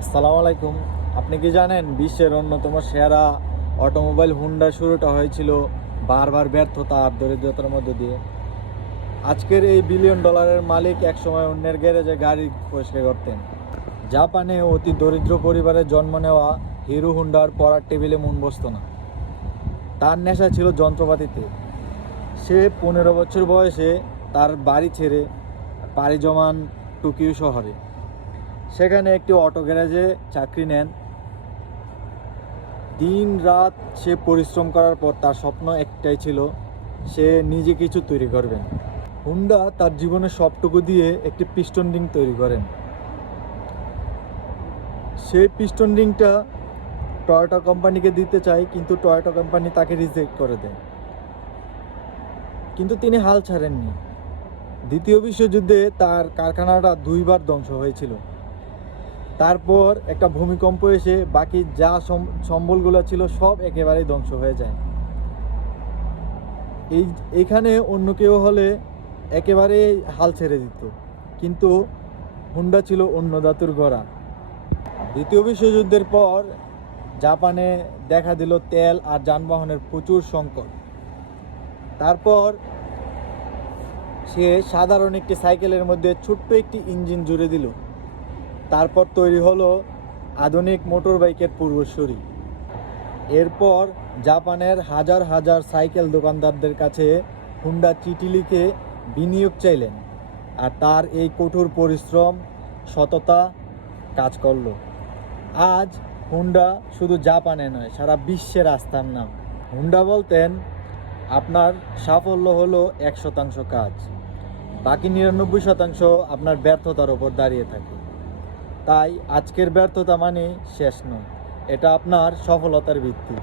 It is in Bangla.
আসসালামু আলাইকুম। আপনি কি জানেন বিশ্বের অন্যতম সেরা অটোমোবাইল হুন্ডা শুরুটা হয়েছিল বারবার ব্যর্থতা আর দরিদ্রতার মধ্য দিয়ে। আজকের এই বিলিয়ন ডলারের মালিক একসময় অন্যের গ্যারেজে গাড়ি পরিষ্কার করতেন। জাপানে অতি দরিদ্র পরিবারে জন্ম নেওয়া হিরো হুন্ডার পড়ার টেবিলে মন বসত না। তার নেশা ছিল যন্ত্রপাতিতে। সে 15 বছর বয়সে তার বাড়ি ছেড়ে পাড়ি জমান টোকিও শহরে। সেখানে একটি অটো গ্যারেজে চাকরি নেন। দিন রাত সে পরিশ্রম করার পর তার স্বপ্ন একটাই ছিল, সে নিজে কিছু তৈরি করবেন। হুন্ডা তার জীবনের সবটুকু দিয়ে একটি পিস্টন রিং তৈরি করেন। সেই পিস্টন রিংটা টয়োটা কোম্পানিকে দিতে চায়, কিন্তু টয়োটা কোম্পানি তাকে রিজেক্ট করে দেয়। কিন্তু তিনি হাল ছাড়েননি। দ্বিতীয় বিশ্বযুদ্ধে তার কারখানাটা 2বার ধ্বংস হয়েছিল। তারপর একটা ভূমিকম্প এসে বাকি যা সম্বলগুলো ছিল সব একেবারেই ধ্বংস হয়ে যায়। এখানে অন্য কেউ হলে একেবারে হাল ছেড়ে দিত, কিন্তু হুন্ডা ছিল অন্য ধাতুর গড়া। দ্বিতীয় বিশ্বযুদ্ধের পর জাপানে দেখা দিল তেল আর যানবাহনের প্রচুর সংকট। তারপর সে সাধারণ একটি সাইকেলের মধ্যে ছোট্ট একটি ইঞ্জিন জুড়ে দিল। তারপর তৈরি হলো আধুনিক মোটর বাইকের পূর্বসূরি। এরপর জাপানের হাজার হাজার সাইকেল দোকানদারদের কাছে হুন্ডা চিঠি লিখে বিনিয়োগ চাইলেন, আর তার এই কঠোর পরিশ্রম, সততা কাজ করল। আজ হুন্ডা শুধু জাপানে নয়, সারা বিশ্বের আস্থার নাম। হুন্ডা বলতেন, আপনার সাফল্য হলো 1% কাজ, বাকি 99% আপনার ব্যর্থতার ওপর দাঁড়িয়ে থাকে। তাই আজকের ব্যর্থতা মানে শেষ নয়, এটা আপনার সফলতার ভিত্তি।